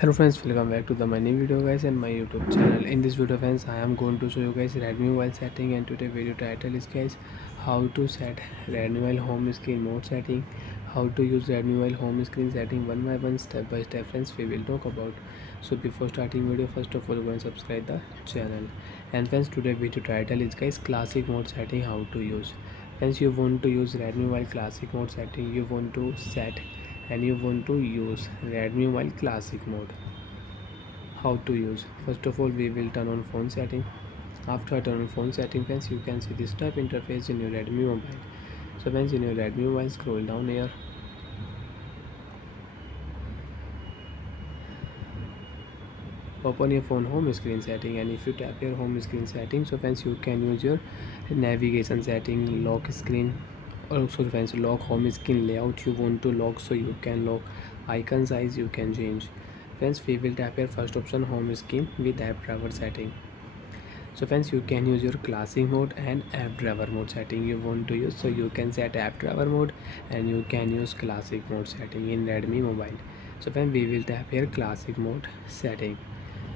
Hello friends, welcome back to the my new video guys and my YouTube channel. In this video friends, I am going to show you guys Redmi mobile setting, and today video title is guys how to set Redmi mobile home screen mode setting, how to use Redmi mobile home screen setting one by one, step by step friends we will talk about. So before starting video, first of all go and subscribe the channel. And friends, today video title is guys classic mode setting, how to use. Friends, you want to use Redmi mobile classic mode setting, you want to set and you want to use Redmi Mobile Classic mode. How to use? First of all, we will turn on phone setting. After turn on phone setting, friends, you can see this type interface in your Redmi mobile. So friends, in your Redmi mobile, scroll down here. Open your phone home screen setting, and if you tap your home screen setting, so friends, you can use your navigation setting, lock screen. Also friends, lock home screen layout, you want to lock, so you can lock. Icon size you can change. Friends, we will tap your first option, home screen with app driver setting. So friends, you can use your classic mode and app driver mode setting you want to use. So you can set app driver mode and you can use classic mode setting in Redmi mobile. So friends, we will tap here classic mode setting.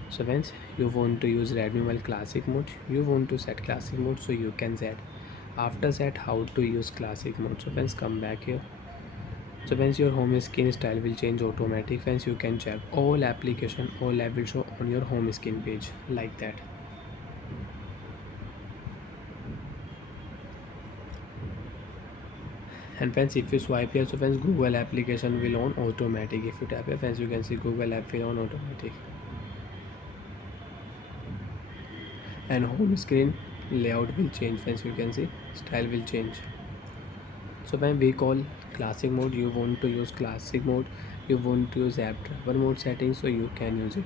So friends, you want to use Redmi mobile classic mode, you want to set classic mode, so you can set. After that, how to use classic mode? So friends, come back here. So once your home screen style will change automatic, friends, you can check all application, all app will show on your home screen page like that. And friends, if you swipe here, so friends, Google application will on automatic. If you tap here, friends, you can see Google app will on automatic. And home screen layout will change, friends, you can see style will change. So when we call classic mode, you want to use classic mode, you want to use app driver mode settings, so you can use it.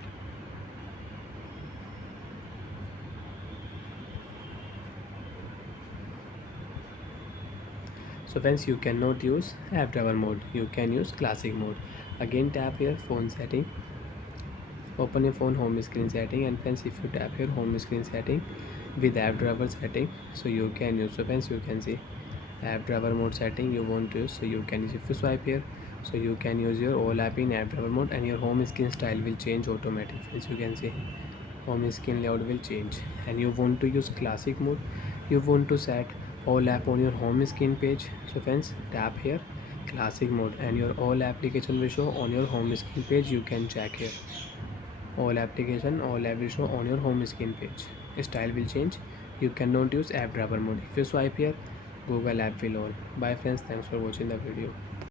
So friends, you cannot use app driver mode, you can use classic mode. Again tap here phone setting, open your phone home screen setting, and friends, if you tap here home screen setting with app driver setting, so you can use. So friends, you can see app driver mode setting you want to use, so you can use. If you swipe here, so you can use your all app in app driver mode, and your home screen style will change automatic. Friends, you can see home screen layout will change. And you want to use classic mode, you want to set all app on your home screen page. So friends, tap here classic mode and your all application will show on your home screen page. You can check here all application, all app will show on your home screen page. Style will change, you cannot use app driver mode. If you swipe here, Google app will on. Bye friends, thanks for watching the video.